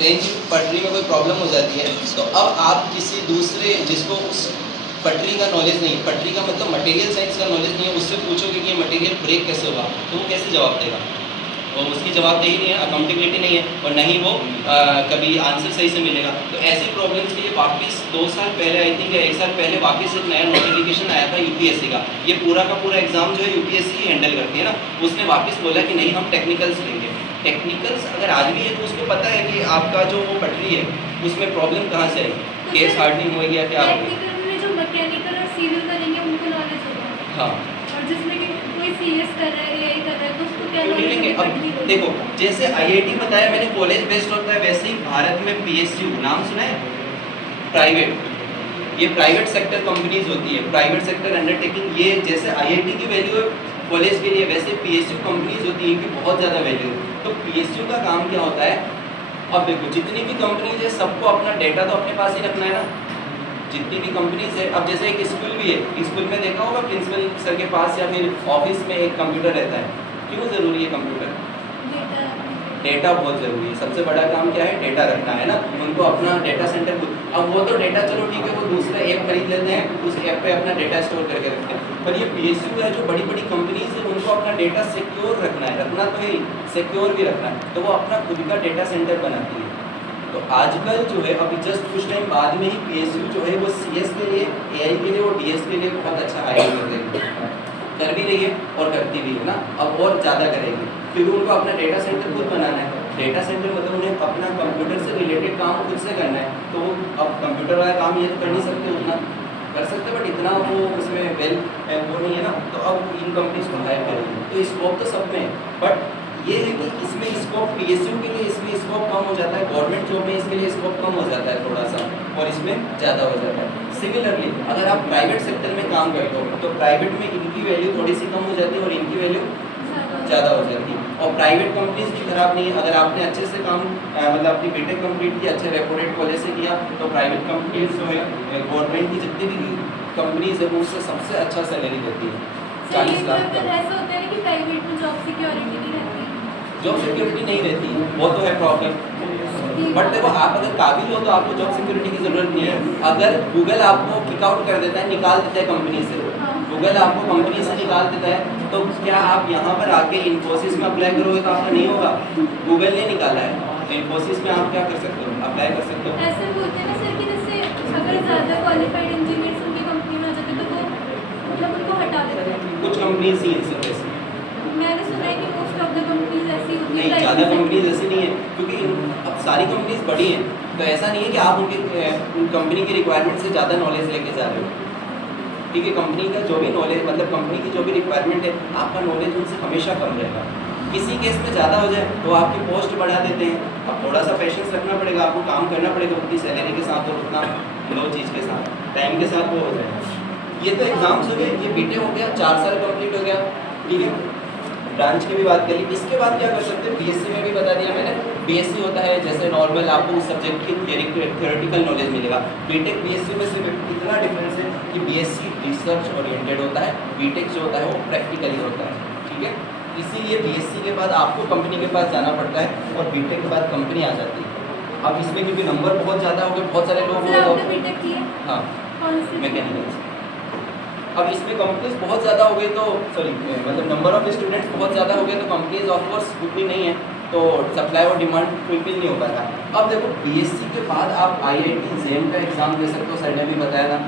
Train की पटरी में कोई प्रॉब्लम हो जाती है, तो अब आप किसी दूसरे जिसको उस पटरी का नॉलेज नहीं है, पटरी का मतलब मटेरियल साइंस का नॉलेज नहीं है, उससे पूछोगे कि ये मटेरियल ब्रेक कैसे होगा, तो वो कैसे जवाब देगा? और उसकी जवाबदेही नहीं है, अकाउंटेबिलिटी नहीं है, और नहीं वो कभी आंसर सही से मिलेगा। तो ऐसी प्रॉब्लम्स के लिए वापस 2 साल पहले, आई थिंक 1 साल पहले वापस एक नया नोटिफिकेशन आया था यूपीएससी का। ये पूरा का पूरा एग्जाम जो है यूपीएससी ही हैंडल करती है ना, उसने वापस बोला कि नहीं, हम टेक्निकल्स लेंगे। टेक्निकल्स अगर आज भी है तो उसको पता है कि आपका जो वो पटरी है उसमें प्रॉब्लम कहाँ से आई, केस हार्डनिंग हो गया, क्या हो गया। जो मैकेनिकल और सिविल करेंगे उनको नॉलेज होगा। हाँ, और जिसमें कि कोई सीएस कर रहा है, एआई कर रहा है, तो उसको क्या क्यों नहीं नॉलेज लेंगे? होगी? अब देखो, जैसे आईआईटी बताया मैंने कॉलेज बेस्ड होता है, वैसे ही भारत में पीएसयू नाम सुना है, प्राइवेट, ये प्राइवेट सेक्टर कंपनीज होती है, प्राइवेट सेक्टर अंडरटेकिंग। ये जैसे आईआईटी की वैल्यू है कॉलेज के लिए, वैसे पीएसयू कंपनीज होती है, इनकी बहुत ज़्यादा वैल्यू है। तो पीएसयू का काम क्या होता है? अब देखो, जितनी भी कंपनीज है सबको अपना डेटा तो अपने पास ही रखना है ना, जितनी भी कंपनीज है। अब जैसे एक स्कूल भी है, स्कूल में देखा होगा प्रिंसिपल सर के पास या फिर ऑफिस में एक कंप्यूटर रहता है। क्यों ज़रूरी है कंप्यूटर? डेटा बहुत ज़रूरी है। सबसे बड़ा काम क्या है? डेटा रखना है ना। उनको अपना डेटा सेंटर, अब वो तो डेटा चलो ठीक है, वो दूसरा ऐप खरीद लेते हैं, उस ऐप पे अपना डेटा स्टोर करके रखते हैं। पर ये पीएसयू है, जो बड़ी बड़ी कंपनीज है, उनको अपना डेटा सिक्योर रखना है, रखना तो है ही, सिक्योर भी रखना है, तो वो अपना खुद का डेटा सेंटर बनाती है। तो आजकल जो है, अभी जस्ट कुछ टाइम बाद में ही पीएसयू जो है वो सीएस के लिए, एआई के लिए और डीएस के लिए बहुत अच्छा हायर कर भी रही है और करती भी है ना, अब और ज़्यादा करेगी, क्योंकि उनको अपना डेटा सेंटर खुद बनाना है। डेटा सेंटर मतलब उन्हें अपना कंप्यूटर से रिलेटेड काम खुद से करना है। तो वो अब कंप्यूटर वाला काम ये तो कर नहीं सकते, उतना कर सकते बट इतना वो उसमें वो नहीं है ना। तो अब इन कंपनीज को हायर करेंगे, तो स्कोप तो सब में है, बट ये है कि इसमें स्कोप पीएसयू के लिए इसमें स्कोप कम हो जाता है, गवर्नमेंट जॉब में इसके लिए स्कोप कम हो जाता है थोड़ा सा, और इसमें ज़्यादा हो जाता है। सिमिलरली अगर आप प्राइवेट सेक्टर में काम करते हो तो प्राइवेट में इनकी वैल्यू थोड़ी सी कम हो जाती है और इनकी वैल्यू ज़्यादा हो जाती है। और प्राइवेट कंपनीज भी खराब नहीं है, अगर आपने अच्छे से काम मतलब अपनी बीटेक कंप्लीट की, अच्छे रेपुटेड कॉलेज से किया, तो प्राइवेट कंपनीज जो है गवर्नमेंट की जितनी भी कंपनीज है उससे सबसे अच्छा सैलरी देती है, 40 लाख तक। ऐसा होता है कि प्राइवेट में जॉब सिक्योरिटी नहीं रहती, जॉब सिक्योरिटी नहीं रहती, वो तो है प्रॉब्लम। बट देखो, आप अगर काबिल हो तो आपको जॉब सिक्योरिटी की ज़रूरत नहीं है। अगर गूगल आपको किक आउट कर देता है, निकाल देता है कंपनी से, गूगल आपको कंपनी से निकाल देता है, तो क्या आप यहाँ पर आके इन्फोसिस में अप्लाई करोगे तो आपका नहीं होगा? गूगल ने निकाला है, तो इन्फोसिस में आप क्या कर सकते हो? अप्लाई कर सकते हो। ऐसे बोलते हैं ना सर कि जैसे अगर ज़्यादा क्वालिफाइड इंजीनियर्स उनकी कंपनी में आ जाते तो वो मतलब उनको हटा देते हैं। कुछ कंपनीज ही हैं सिर्फ ऐसी, मैंने सुना है कि मोस्ट ऑफ द कंपनीज ऐसी होती नहीं, ज़्यादा कंपनीज ऐसी नहीं है, क्योंकि अब सारी कंपनीज बड़ी हैं, तो ऐसा नहीं है कि आप उन कंपनी की रिक्वायरमेंट से ज़्यादा नॉलेज लेके जा रहे हो। ठीक है, कंपनी का जो भी नॉलेज, मतलब कंपनी की जो भी रिक्वायरमेंट है, आपका नॉलेज उनसे हमेशा कम रहेगा। किसी केस में ज़्यादा हो जाए तो आपकी पोस्ट बढ़ा देते हैं। अब थोड़ा सा पेशेंस रखना पड़ेगा, आपको काम करना पड़ेगा उतनी सैलरी के साथ और उतना लो चीज़ के साथ, टाइम के साथ वो हो जाएगा। ये तो एग्ज़ाम्स हो गए, ये बीटेक हो गया, 4 साल कंप्लीट हो गया, ठीक है। ब्रांच की भी बात करी, इसके बाद क्या कर सकते हैं? बीएससी में भी बता दिया मैंने, बीएससी होता है जैसे नॉर्मल आपको उस सब्जेक्ट की थियोरेटिकल नॉलेज मिलेगा। बीटेक बीएससी में सिर्फ इतना डिफरेंस है कि बीएससी रिसर्च ओरिएंटेड होता है, बीटेक जो होता है वो प्रैक्टिकली होता है, ठीक है। इसीलिए बीएससी के बाद आपको कंपनी के पास जाना पड़ता है और बीटेक के बाद कंपनी आ जाती है। अब इसमें क्योंकि नंबर बहुत ज़्यादा हो गए, बहुत सारे लोग हो, हाँ, मैकेनिकल। अब इसमें कंपनीज बहुत ज़्यादा हो गई तो सॉरी मतलब नंबर ऑफ स्टूडेंट्स बहुत ज़्यादा हो गए तो कंपनीज ऑफकोर्स उतनी नहीं है, तो सप्लाई और डिमांड फुलफिल नहीं हो पाता। अब देखो, बीएससी के बाद आप आईआईटी जेम का एग्ज़ाम दे सकते हो, सर ने भी बताया था,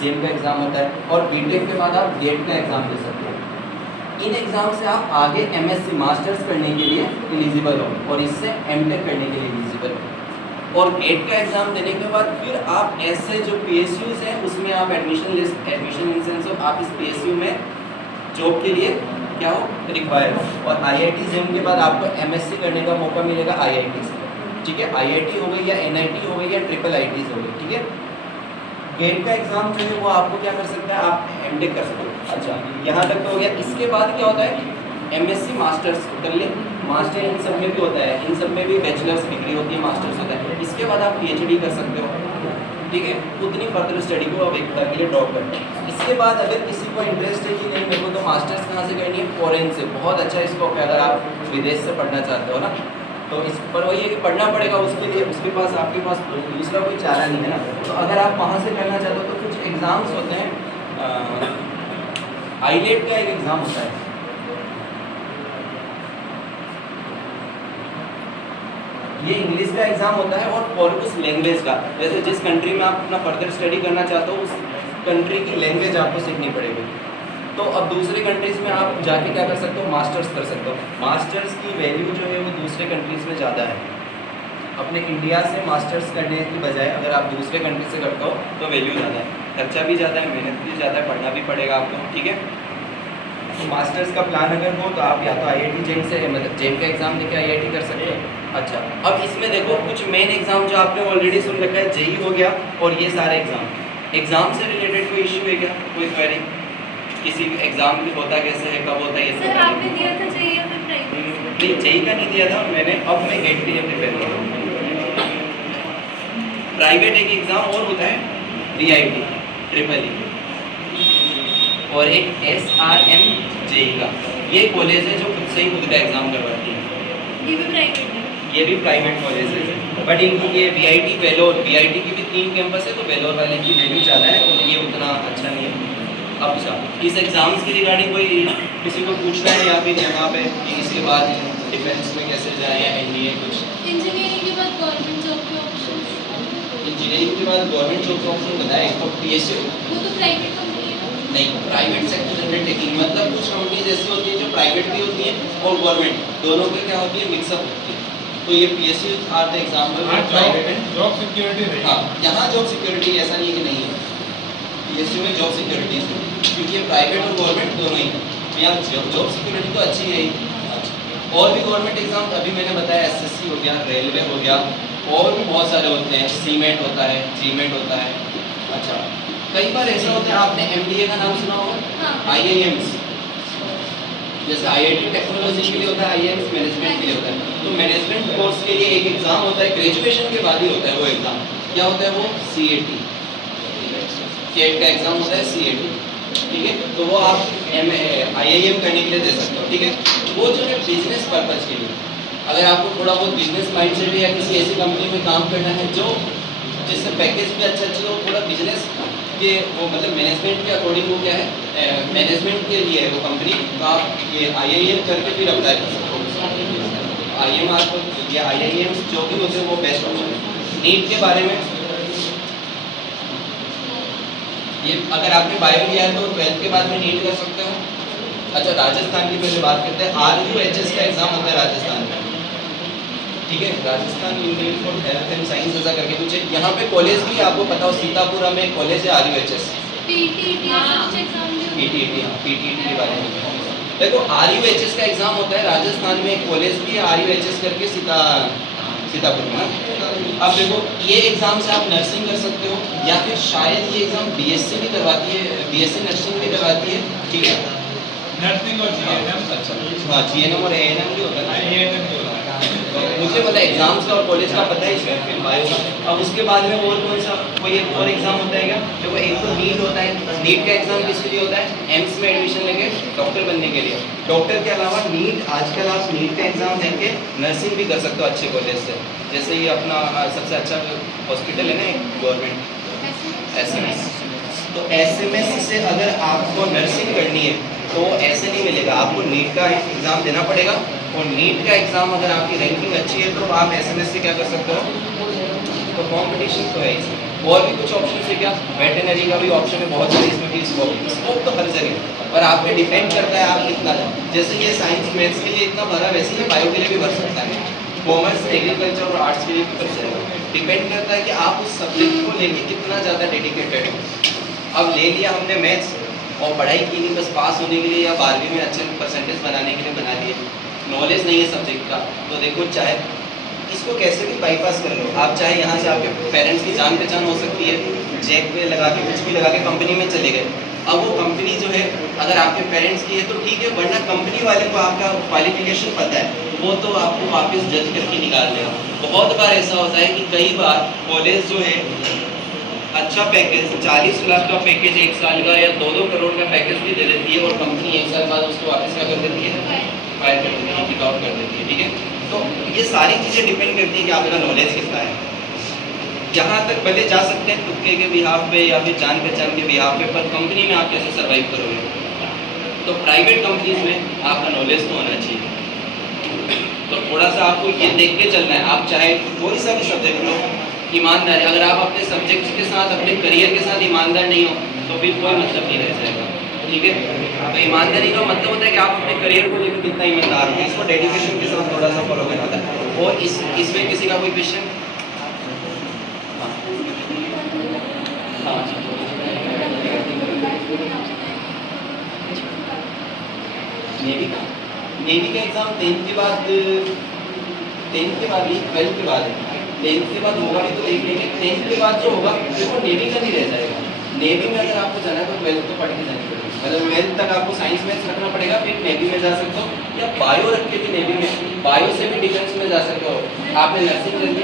जेम का एग्ज़ाम होता है, और बीटेक के बाद आप गेट का एग्ज़ाम दे सकते हो। इन एग्ज़ाम से आप आगे एमएससी मास्टर्स करने के लिए एलिजिबल हो और इससे एमटेक करने के लिए एलिजिबल हो। और गेट का एग्ज़ाम देने के बाद फिर आप ऐसे जो पीएसयूज़ हैं उसमें आप एडमिशन इन सेंस ऑफ आप इस पीएसयू में जॉब के लिए क्या हो, रिक्वायर हो। और आईआईटी जेम के बाद आपको एमएससी करने का मौका मिलेगा आईआईटी से, ठीक है। आईआईटी हो गई या एनआईटी हो गई या ट्रिपल आईटीज़ हो गई, ठीक है। गेट का एग्ज़ाम जो है वो आपको क्या कर सकता है, आप एमटेक कर सकते हो। अच्छा, यहाँ तक तो हो गया। इसके बाद क्या होता है, एमएससी मास्टर्स कर ले, मास्टर इन सब में भी होता है, इन सब में भी बैचलर्स डिग्री होती है, मास्टर्स होता है। इसके बाद आप पीएचडी कर सकते हो, ठीक है। उतनी फर्दर स्टडी को अब एक बार के लिए ड्रॉप करते हैं। इसके बाद अगर किसी को इंटरेस्ट है कि नहीं मेरे को तो मास्टर्स कहाँ से करनी है, फॉरेन से बहुत अच्छा स्कोप है अगर आप विदेश से पढ़ना चाहते हो ना, तो इस पर वही है कि पढ़ना पड़ेगा उसके लिए, उसके पास आपके पास दूसरा कोई चारा नहीं है ना। तो अगर आप वहाँ से करना चाहते हो तो कुछ एग्ज़ाम्स होते हैं, आईलेट का एक एग्ज़ाम होता है, ये इंग्लिश का एग्ज़ाम होता है और उस लैंग्वेज का, जैसे जिस कंट्री में आप अपना फर्दर स्टडी करना चाहते हो उस कंट्री की लैंग्वेज आपको सीखनी पड़ेगी। तो अब दूसरे कंट्रीज़ में आप जाके क्या कर सकते हो, मास्टर्स कर सकते हो। मास्टर्स की वैल्यू जो है वो दूसरे कंट्रीज़ में ज़्यादा है। अपने इंडिया से मास्टर्स करने की बजाय अगर आप दूसरे कंट्री से करते हो तो वैल्यू ज़्यादा है, खर्चा भी ज़्यादा है, मेहनत भी ज़्यादा है, पढ़ना भी पड़ेगा आपको, ठीक है। तो मास्टर्स का प्लान अगर हो तो आप या तो IIT जेम से, मतलब जेम का एग्ज़ाम देके IIT कर सकते हो। अच्छा, अब इसमें देखो कुछ मेन एग्ज़ाम जो आपने ऑलरेडी सुन रखा है, JEE हो गया और ये सारे एग्ज़ाम से रिलेटेड कोई इशू है क्या, कोई क्वेरी? किसी एग्ज़ाम भी होता कैसे है, कब होता है, ये सर सब आपने दिया था JEE या फिर प्राइवेट? नहीं, JEE का नहीं दिया था मैंने, अब मैं GATE के लिए प्रिपेयर कर रहा हूँ। प्राइवेट एक एग्ज़ाम और होता है RIT ट्रिपल ई, और एक SRM JEE का, ये कॉलेज है जो खुद से ही खुद का एग्ज़ाम करवाती है। ये भी प्राइवेट है? ये भी प्राइवेट कॉलेज है, बट इनकी ये VIT वेलोर, VIT की भी 3 कैंपस है, तो वेलोर वाले की वैल्यू ज़्यादा है और ये उतना अच्छा नहीं है। अच्छा, इस एग्ज़ाम्स की रिगार्डिंग कोई किसी को पूछना है या फिर यहाँ पे कि इसके बाद डिफेंस में कैसे जाए या NDA कुछ? इंजीनियरिंग के बाद गवर्नमेंट जॉब के ऑप्शन? इंजीनियरिंग के बाद गवर्नमेंट जॉब का ऑप्शन बताया, एक तो PSU, वो तो प्राइवेट कंपनी है। नहीं प्राइवेट सेक्टर अंडरटेकिंग, मतलब कुछ कंपनीज ऐसी होती है जो प्राइवेट भी होती हैं और गवर्नमेंट दोनों की क्या होती है, मिक्सअप होती है। तो ये PSU are the example private and job security नहीं। हाँ, यहाँ जॉब सिक्योरिटी ऐसा नहीं है कि नहीं है, PSU में जॉब सिक्योरिटी है क्योंकि ये प्राइवेट और गवर्नमेंट दोनों ही है, तो यहाँ जॉब सिक्योरिटी तो अच्छी है ही। और भी गवर्नमेंट एग्जाम अभी मैंने बताया, SSC हो गया, रेलवे हो गया, और भी बहुत सारे होते हैं, सीमेंट होता है, GMAT होता है। अच्छा, कई बार ऐसा होता है, आपने MBA का नाम सुना होगा? हाँ। IIMs, जैसे IIT टेक्नोलॉजी के लिए होता है, IIMs मैनेजमेंट के लिए होता है। तो मैनेजमेंट कोर्स के लिए एक एग्जाम होता है, ग्रेजुएशन के बाद ही होता है वो एग्जाम, क्या होता है वो, CAT, CAT का एग्जाम होता है, CAT, ठीक है। तो वो आप IIM करने के लिए दे सकते हो, ठीक है। वो जो है बिजनेस पर्पज के लिए, अगर आपको थोड़ा बहुत बिजनेस माइंडसेट है या किसी ऐसी कंपनी में काम करना है जो जिससे पैकेज भी अच्छा हो, थोड़ा बिजनेस के वो मतलब मैनेजमेंट के अकॉर्डिंग वो क्या है, मैनेजमेंट के लिए है वो कंपनी, तो आप ये IIM करके फिर अप्लाई कर सकते हो। IIM आपको ये IIM जो भी होते हैं वो बेस्ट ऑप्शन है। नीट के बारे में ये अगर आपने बायो लिया है तो 12th के बाद में नीट कर सकते हो। अच्छा, राजस्थान की पहले बात करते हैं। RUHS का एग्जाम होता है राजस्थान में, ठीक है, Rajasthan union for health and science ऐसा करके कुछ है। यहाँ पे कॉलेज भी आपको पता हो, सीतापुरा में कॉलेज है RUHS, PTET एग्जाम भी PTET, हाँ PTET के बारे में देखो। RUHS का एग्जाम होता है राजस्थान में, एक कॉलेज भी है RUHS करके सीतापुर में ना। अब देखो ये एग्जाम से आप नर्सिंग कर सकते हो, या फिर शायद ये एग्जाम BSc भी करवाती है, BSc नर्सिंग भी करवाती है, ठीक है। नर्सिंग और GNM। अच्छा, हाँ GNM और ANM भी होता है। ANM भी होता है। मुझे पता है एग्जाम्स का और कॉलेज का पता है, इसमें फिर बायो का। अब उसके बाद में और कौन सा कोई एक और एग्जाम होता है क्या? देखो एक तो नीट होता है। नीट का एग्जाम किसके लिए होता है? एम्स में एडमिशन लेके डॉक्टर बनने के लिए। डॉक्टर के अलावा नीट, आजकल आप नीट का एग्जाम देके नर्सिंग भी कर सकते हो अच्छे कॉलेज से। जैसे ये अपना सबसे अच्छा हॉस्पिटल है ना एक गवर्नमेंट, SMS। तो SMS से अगर आपको नर्सिंग करनी है तो ऐसे नहीं मिलेगा, आपको नीट का एग्ज़ाम देना पड़ेगा। और नीट का एग्ज़ाम अगर आपकी रैंकिंग अच्छी है तो आप SMS से क्या कर सकते हो। तो कंपटीशन तो है इसमें। और भी कुछ ऑप्शन है क्या? वेटनरी का भी ऑप्शन है, बहुत सारे इसमें भी स्कोप तो हर जगह, पर आप पे डिपेंड करता है आप कितना, जैसे ये साइंस मैथ्स के लिए इतना भरा, वैसे ही बायो के लिए भी भर सकता है। कॉमर्स, एग्रीकल्चर और आर्ट्स के लिए भी भर जाएगा। डिपेंड करता है कि आप उस सब्जेक्ट को लेके कितना ज़्यादा डेडिकेटेड हो। अब ले लिया हमने मैथ्स और पढ़ाई की नहीं, बस पास होने के लिए या 12वीं में अच्छे परसेंटेज बनाने के लिए बना लिए, नॉलेज नहीं है सब्जेक्ट का, तो देखो चाहे इसको कैसे भी बाईपास कर लो आप। चाहे यहाँ से आपके पेरेंट्स की जान पहचान हो सकती है, चेक पे लगा के कुछ भी लगा के कंपनी में चले गए। अब वो कंपनी जो है अगर आपके पेरेंट्स की है तो ठीक है, वरना कंपनी वाले को आपका क्वालिफिकेशन पता है, वो तो आपको वापस जज करके निकाल देगा। बहुत बार ऐसा होता है कि कई बार कॉलेज जो है अच्छा पैकेज 40 लाख का पैकेज 1 साल का या 2-2 करोड़ का पैकेज भी दे देती है, और कंपनी 1 साल बाद उसको वापस क्या कर देती है, फायर कर देती है, किक आउट कर देती है, ठीक है। तो ये सारी चीज़ें डिपेंड करती हैं कि आपका नॉलेज कितना है। यहाँ तक भले जा सकते हैं तुक्के के बिहाफ पे या फिर जान पहचान के बिहाफ पे, पर कंपनी में आप कैसे सर्वाइव करोगे? तो प्राइवेट कंपनीज में आपका नॉलेज तो होना चाहिए। तो थोड़ा सा आपको ये देख के चलना है, आप चाहे कोई सा भी सब्जेक्ट लो, ईमानदारी, अगर आप अपने सब्जेक्ट्स के साथ अपने करियर के साथ ईमानदार नहीं हो तो फिर कोई मतलब नहीं रह जाएगा, ठीक है। तो ईमानदारी का मतलब होता है कि आप अपने करियर को लेकर कितना ईमानदार हो, इसको डेडिकेशन के साथ थोड़ा सा फॉलो करना था। और इसमें किसी का कोई क्वेश्चन? हाँ नेवी का एग्ज़ाम 10th के बाद नहीं 12th के बाद है। 10th के बाद होगा भी तो देख लेंगे। 10th के बाद जो होगा फिर वो नेवी का नहीं रह जाएगा। नेवी में अगर आपको जाना है तो 12th तो पढ़ के जानी पड़ेगी, मतलब 12th तक आपको साइंस मैथ्स रखना पड़ेगा, फिर नेवी में जा सकते हो या बायो रख के भी नेवी में, बायो से भी डिफेंस में जा सकते हो। आपने नर्सिंग कर ली,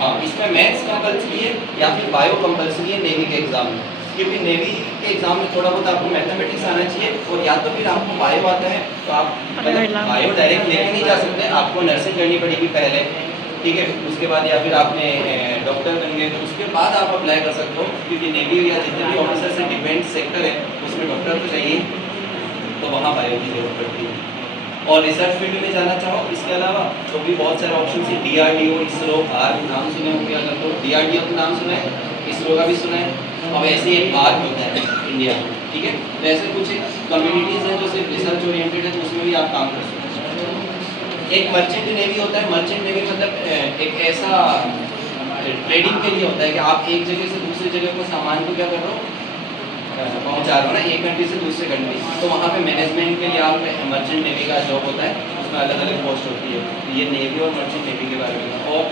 हाँ इसमें मैथ्स कंपल्सरी है या फिर बायो कंपल्सरी है नेवी के एग्ज़ाम में, क्योंकि नेवी के एग्ज़ाम में थोड़ा बहुत आपको मैथमेटिक्स आना चाहिए, और या तो फिर आपको बायो आता है तो आप बायो डायरेक्ट लेके नहीं जा सकते, आपको नर्सिंग करनी पड़ेगी पहले, ठीक है। उसके बाद या फिर आपने डॉक्टर बन गए तो उसके बाद आप अप्लाई कर सकते हो, क्योंकि नेवी या जितने भी ऑफिसर्स हैं डिफेंस सेक्टर है उसमें डॉक्टर तो चाहिए, तो वहाँ बायो की जरूरत पड़ती है। और रिसर्च फील्ड में जाना चाहो इसके अलावा तो भी बहुत सारे ऑप्शन है, DRDO, इसरो, नाम सुने होंगे अगर तो, DRDO का नाम सुना है, इसरो का भी सुना है, और ऐसे एक आर्क होता है इंडिया में, ठीक है। तो ऐसे कुछ कम्युनिटीज़ हैं जो सिर्फ रिसर्च ओरिएंटेड है, तो उसमें भी आप काम कर सकते हो। एक मर्चेंट नेवी होता है, मर्चेंट नेवी मतलब एक ऐसा ट्रेडिंग के लिए होता है कि आप एक जगह से दूसरी जगह को सामान को क्या कर रहे हो, पहुंचा रहे हो ना, एक कंट्री से दूसरे कंट्री, तो वहाँ पे मैनेजमेंट के लिए आप मर्चेंट नेवी का जॉब होता है, उसमें अलग अलग पोस्ट होती है। ये नेवी और मर्चेंट नेवी के बारे में। और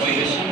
कोई क्वेश्चन?